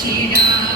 partilhar.